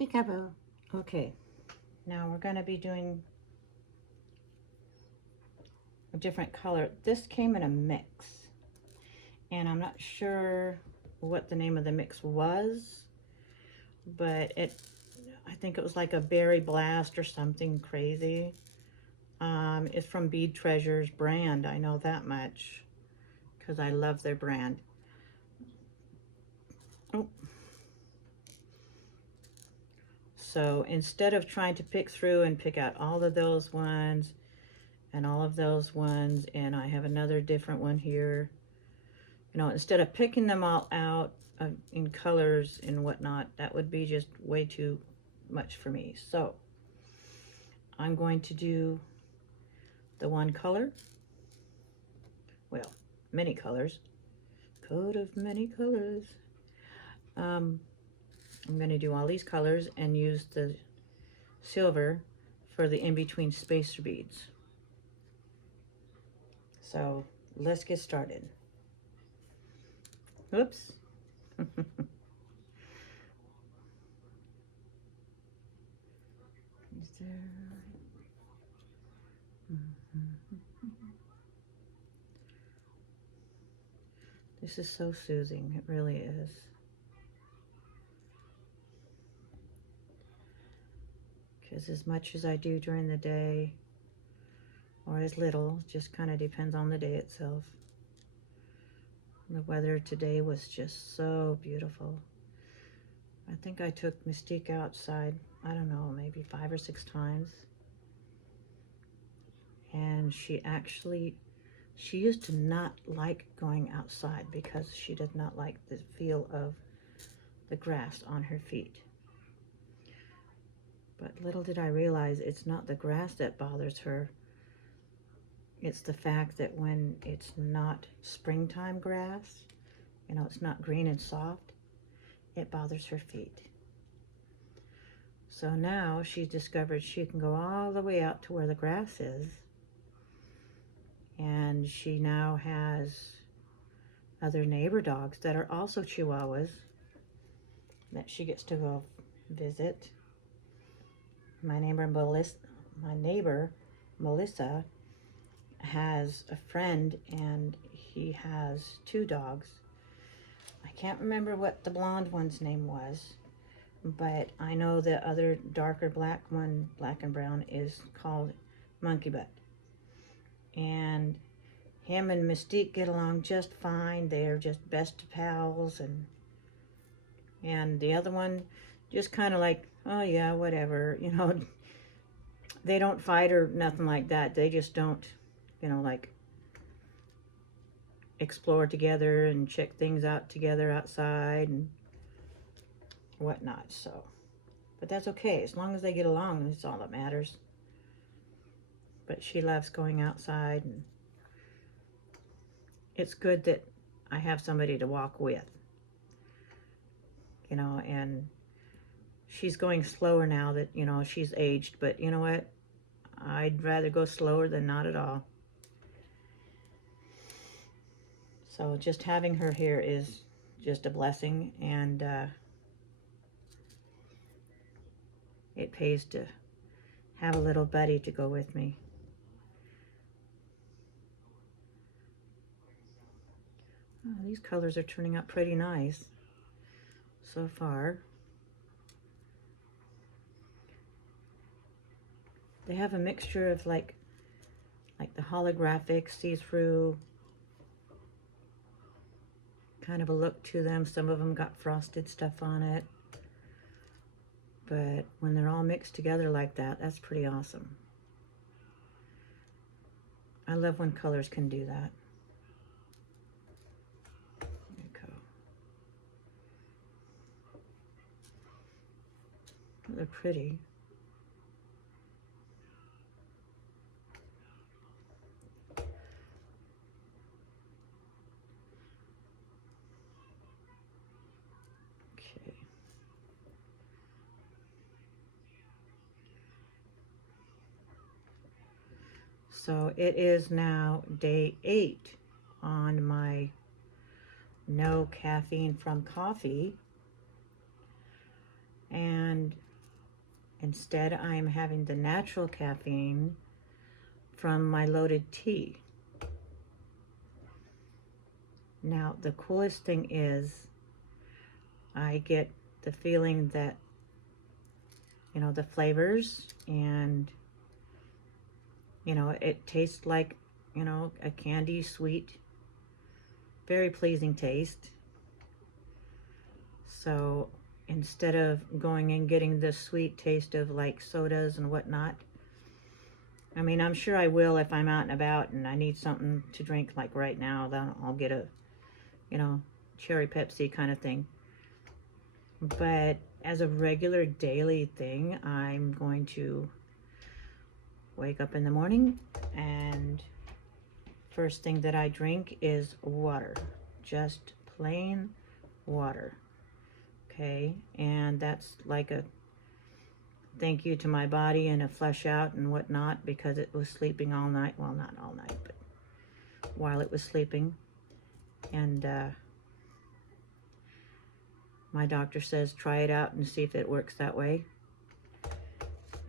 Peekaboo. Okay, now we're going to be doing a different color. This came in a mix, and I'm not sure what the name of the mix was, but I think it was like a berry blast or something crazy. It's from Bead Treasures brand. I know that much because I love their brand. Oh. So instead of trying to pick through and pick out all of those ones and all of those ones, and I have another different one here, you know, instead of picking them all out in colors and whatnot, that would be just way too much for me. So I'm going to do the one color, well, many colors, coat of many colors. I'm going to do all these colors and use the silver for the in-between spacer beads. So let's get started. Oops. Is there... This is so soothing. It really is. Because as much as I do during the day, or as little, just kind of depends on the day itself. The weather today was just so beautiful. I think I took Mystique outside, I don't know, maybe 5 or 6 times. And she used to not like going outside because she did not like the feel of the grass on her feet. But little did I realize it's not the grass that bothers her. It's the fact that when it's not springtime grass, you know, it's not green and soft, it bothers her feet. So now she's discovered she can go all the way out to where the grass is, and she now has other neighbor dogs that are also Chihuahuas that she gets to go visit. My neighbor Melissa has a friend, and he has 2 dogs. I can't remember what the blonde one's name was, but I know the other darker black one, black and brown, is called Monkey Butt. And him and Mystique get along just fine. They're just best pals, and the other one just kind of like, oh yeah, whatever, you know. They don't fight or nothing like that. They just don't, you know, like explore together and check things out together outside and whatnot. So, but that's okay as long as they get along. That's all that matters. But she loves going outside, and it's good that I have somebody to walk with, you know. And she's going slower now that, you know, she's aged, but you know what, I'd rather go slower than not at all. So just having her here is just a blessing, and it pays to have a little buddy to go with me. Oh, these colors are turning out pretty nice so far. They have a mixture of like the holographic, see-through kind of a look to them. Some of them got frosted stuff on it. But when they're all mixed together like that, that's pretty awesome. I love when colors can do that. There you go. They're pretty. Okay. So it is now day 8 on my no caffeine from coffee. And Instead, I am having the natural caffeine from my loaded tea. Now, the coolest thing is I get the feeling that, you know, the flavors and, you know, it tastes like, you know, a candy sweet, very pleasing taste. So instead of going and getting the sweet taste of like sodas and whatnot, I mean, I'm sure I will if I'm out and about and I need something to drink like right now, then I'll get a, you know, cherry Pepsi kind of thing. But as a regular daily thing, I'm going to wake up in the morning and first thing that I drink is water, just plain water. Okay, and that's like a thank you to my body and a flush out and whatnot because it was sleeping all night. Well, not all night, but while it was sleeping. And my doctor says try it out and see if it works that way.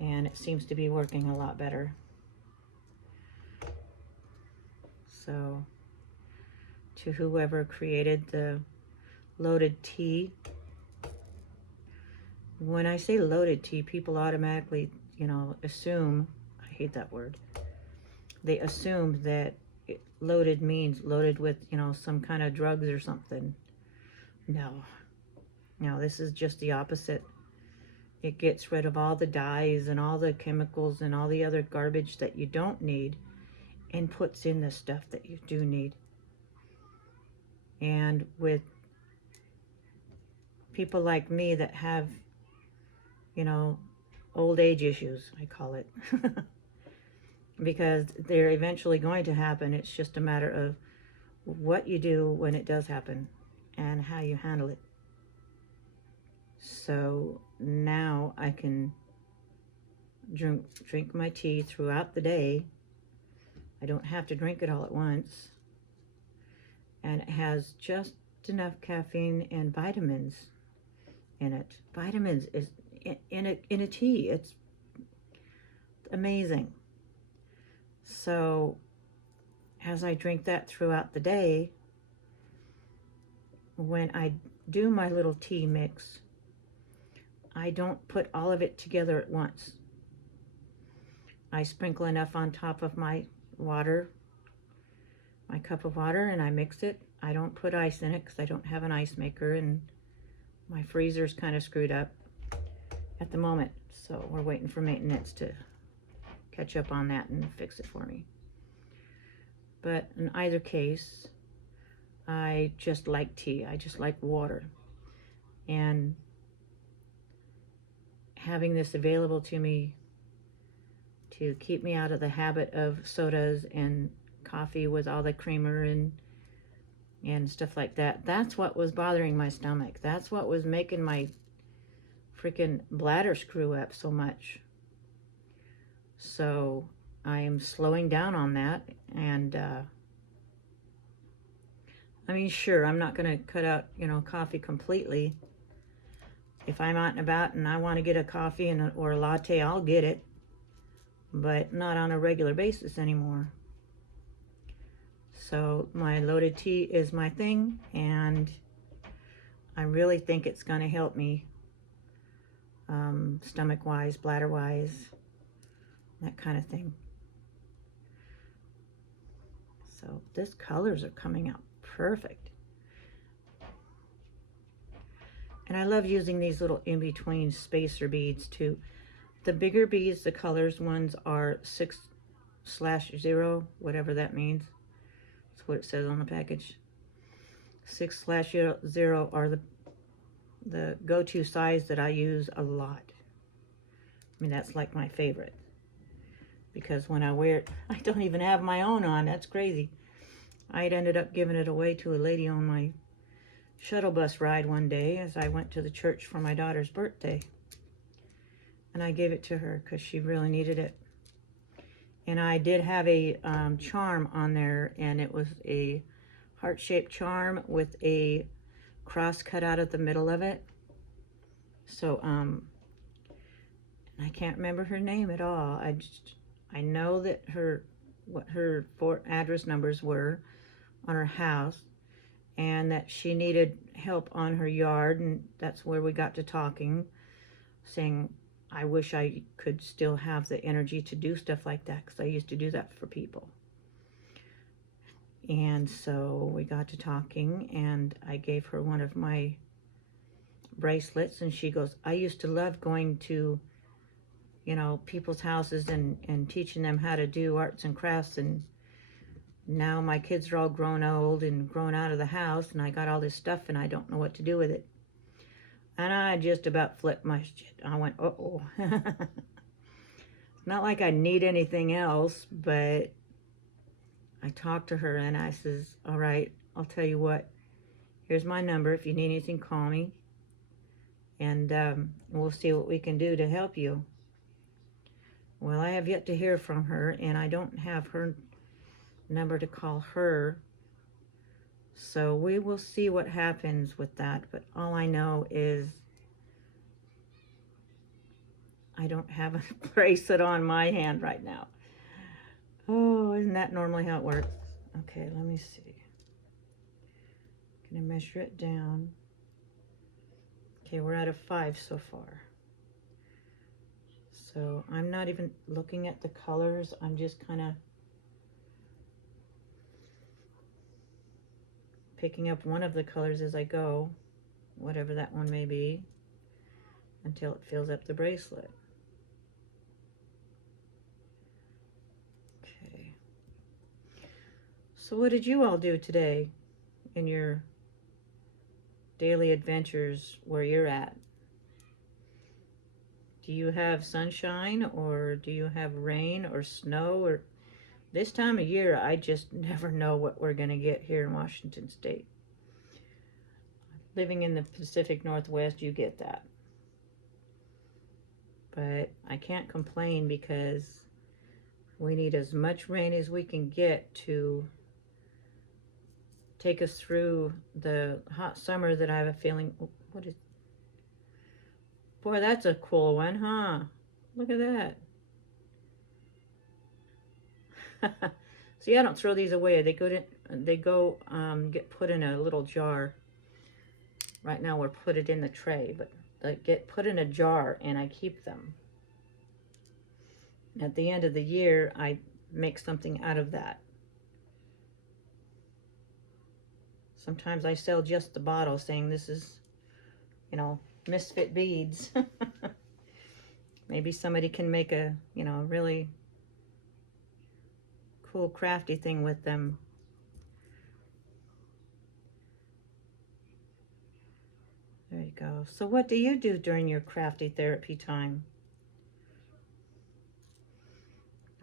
And it seems to be working a lot better. So to whoever created the loaded tea, when I say loaded tea, people automatically, you know, assume, I hate that word, they assume that loaded means loaded with, you know, some kind of drugs or something. No, this is just the opposite. It gets rid of all the dyes and all the chemicals and all the other garbage that you don't need and puts in the stuff that you do need. And with people like me that have, you know, old age issues, I call it, because they're eventually going to happen. It's just a matter of what you do when it does happen and how you handle it. So now I can drink my tea throughout the day. I don't have to drink it all at once. And it has just enough caffeine and vitamins in it. Vitamins is in a tea. It's amazing. So as I drink that throughout the day, when I do my little tea mix, I don't put all of it together at once. I sprinkle enough on top of my water, my cup of water, and I mix it. I don't put ice in it because I don't have an ice maker and my freezer's kind of screwed up at the moment. So we're waiting for maintenance to catch up on that and fix it for me. But in either case, I just like tea. I just like water. And having this available to me to keep me out of the habit of sodas and coffee with all the creamer and stuff like that. That's what was bothering my stomach. That's what was making my freaking bladder screw up so much. So I am slowing down on that. And I mean, sure, I'm not going to cut out, you know, coffee completely. If I'm out and about and I want to get a coffee or a latte, I'll get it. But not on a regular basis anymore. So my loaded tea is my thing, and I really think it's going to help me stomach-wise, bladder-wise, that kind of thing. So these colors are coming out perfect. And I love using these little in-between spacer beads too. The bigger beads, the colors ones, are 6/0, whatever that means. That's what it says on the package. 6/0 are the go-to size that I use a lot. I mean, that's like my favorite. Because when I wear it, I don't even have my own on. That's crazy. I had ended up giving it away to a lady on my shuttle bus ride one day as I went to the church for my daughter's birthday. And I gave it to her because she really needed it. And I did have a charm on there, and it was a heart-shaped charm with a cross cut out of the middle of it. So I can't remember her name at all. I know that what her 4 address numbers were on her house, and that she needed help on her yard, and that's where we got to talking, saying I wish I could still have the energy to do stuff like that, because I used to do that for people. And so we got to talking, and I gave her one of my bracelets, and she goes, I used to love going to, you know, people's houses and teaching them how to do arts and crafts, and now my kids are all grown old and grown out of the house, and I got all this stuff and I don't know what to do with it. And I just about flipped my shit. I went, uh-oh. It's not like I need anything else, but I talked to her and I says, all right, I'll tell you what, here's my number. If you need anything, call me, and we'll see what we can do to help you. Well, I have yet to hear from her, and I don't have her number to call her, so we will see what happens with that. But all I know is I don't have a bracelet on my hand right now. Oh, isn't that normally how it works? Okay, let me see. Can I measure it down? Okay, we're at a 5 so far. So I'm not even looking at the colors. I'm just kind of picking up one of the colors as I go, whatever that one may be, until it fills up the bracelet. Okay. So what did you all do today in your daily adventures where you're at? Do you have sunshine, or do you have rain or snow? Or this time of year, I just never know what we're going to get here in Washington State. Living in the Pacific Northwest, you get that. But I can't complain, because we need as much rain as we can get to take us through the hot summer that I have a feeling. What is? Boy, that's a cool one, huh? Look at that. See, I don't throw these away. They go get put in a little jar. Right now we're put it in the tray, but they get put in a jar and I keep them. At the end of the year, I make something out of that. Sometimes I sell just the bottle, saying this is, you know, misfit beads. Maybe somebody can make a, you know, really cool crafty thing with them. There you go. So what do you do during your crafty therapy time?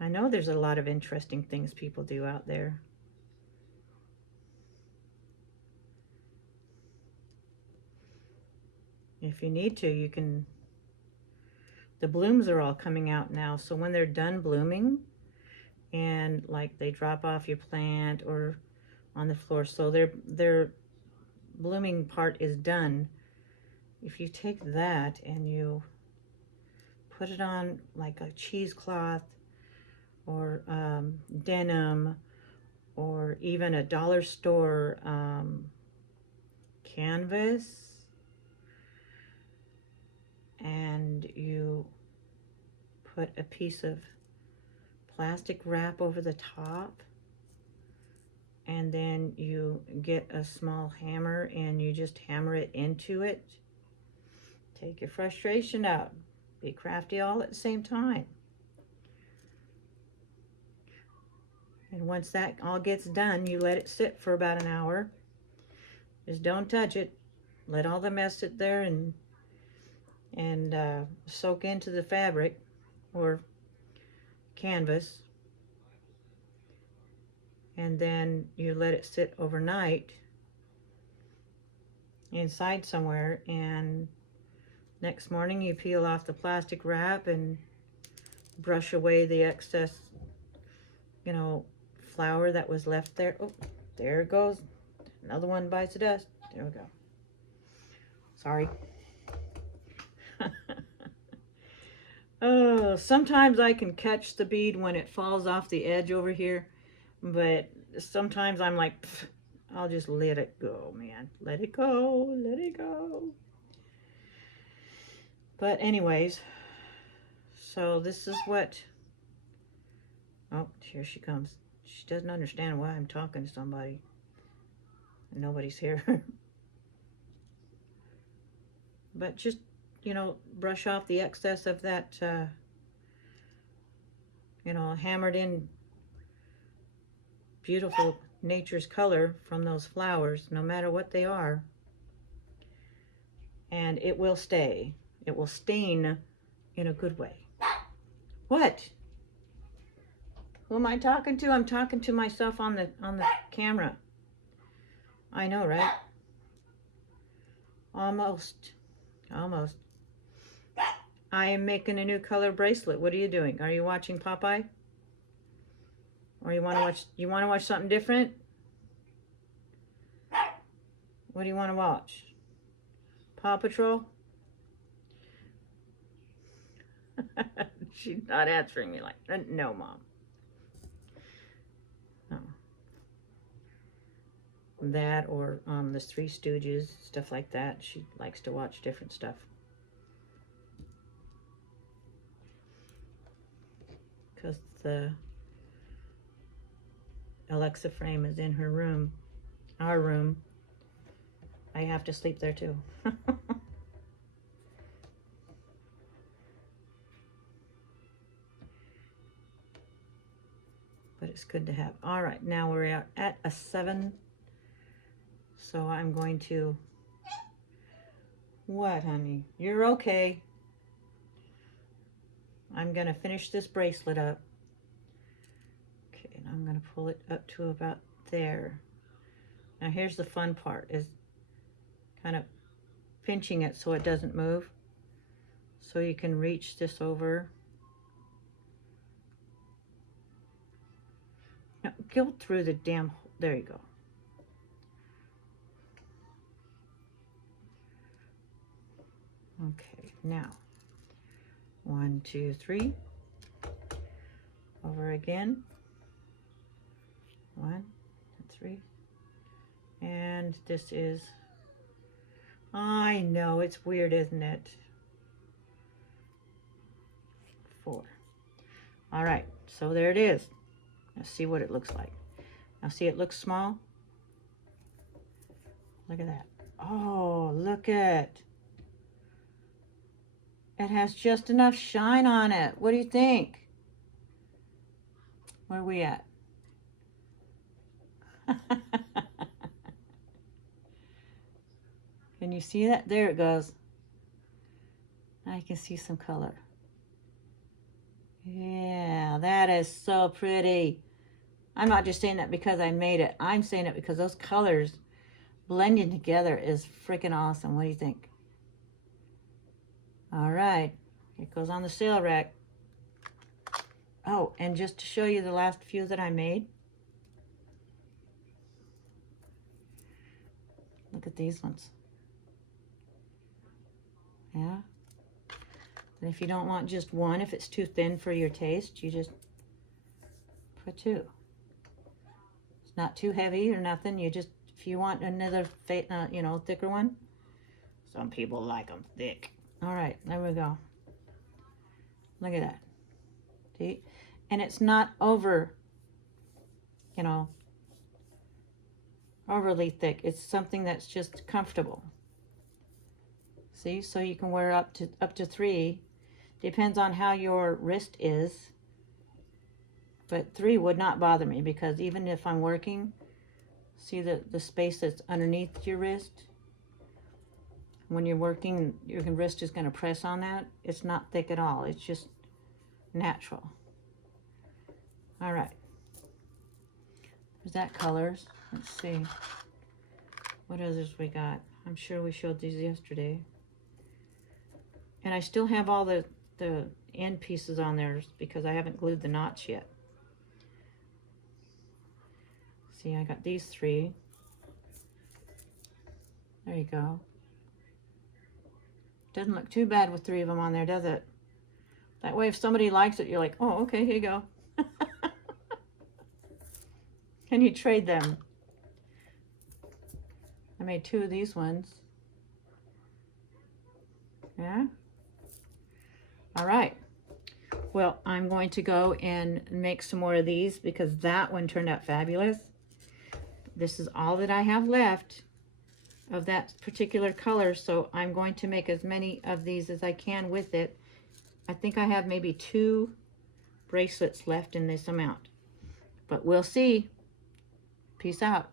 I know there's a lot of interesting things people do out there. If you need to, you can. The blooms are all coming out now, so when they're done blooming, and like they drop off your plant or on the floor, so their blooming part is done. If you take that and you put it on like a cheesecloth or denim, or even a dollar store canvas, and you put a piece of plastic wrap over the top, and then you get a small hammer and you just hammer it into it. Take your frustration out. Be crafty all at the same time. And once that all gets done, you let it sit for about an hour. Just don't touch it. Let all the mess sit there and soak into the fabric or canvas. And then you let it sit overnight inside somewhere, and next morning you peel off the plastic wrap and brush away the excess, you know, flour that was left there. Oh, there it goes. Another one bites the dust. There we go. Sorry. Oh, sometimes I can catch the bead when it falls off the edge over here, but sometimes I'm like, "Pff, I'll just let it go, man. Let it go, let it go." But anyways, so this is what, oh, here she comes. She doesn't understand why I'm talking to somebody. Nobody's here. But just, you know, brush off the excess of that, you know, hammered in beautiful nature's color from those flowers, no matter what they are. And it will stay. It will stain in a good way. What? Who am I talking to? I'm talking to myself on the camera. I know, right? Almost. Almost. I am making a new color bracelet. What are you doing? Are you watching Popeye? Or you want to watch something different? What do you want to watch? Paw Patrol? She's not answering me like, no, Mom. No. That or the Three Stooges, stuff like that. She likes to watch different stuff. Because the Alexa frame is in her room, our room. I have to sleep there too. But it's good to have. All right, now we're at a 7. So I'm going to, what, honey? You're okay. I'm going to finish this bracelet up. Okay, and I'm going to pull it up to about there. Now here's the fun part, is kind of pinching it so it doesn't move. So you can reach this over. Now, go through the damn hole. There you go. Okay, now 1, 2, 3. Over again. 1, 3. And this is, I know, it's weird, isn't it? 4. All right, so there it is. Let's see what it looks like. Now see, it looks small. Look at that. Oh, look at. It has just enough shine on it. What do you think? Where are we at? Can you see that? There it goes. Now you can see some color. Yeah, that is so pretty. I'm not just saying that because I made it. I'm saying it because those colors blending together is freaking awesome. What do you think? All right, it goes on the sale rack. Oh, and just to show you the last few that I made. Look at these ones. Yeah. And if you don't want just one, if it's too thin for your taste, you just put 2. It's not too heavy or nothing. You just, if you want another, you know, thicker one. Some people like them thick. All right, there we go. Look at that. See? And it's not over, you know, overly thick. It's something that's just comfortable. See? So you can wear up to 3. Depends on how your wrist is. But 3 would not bother me, because even if I'm working, see the space that's underneath your wrist? When you're working, your wrist is going to press on that. It's not thick at all. It's just natural. All right. There's that colors. Let's see. What others we got? I'm sure we showed these yesterday. And I still have all the end pieces on there because I haven't glued the knots yet. See, I got these 3. There you go. Doesn't look too bad with 3 of them on there, does it? That way if somebody likes it, you're like, oh, okay, here you go. Can you trade them? I made 2 of these ones. Yeah. All right. Well, I'm going to go and make some more of these because that one turned out fabulous. This is all that I have left of that particular color, so I'm going to make as many of these as I can with it. I think I have maybe 2 bracelets left in this amount, but we'll see. Peace out.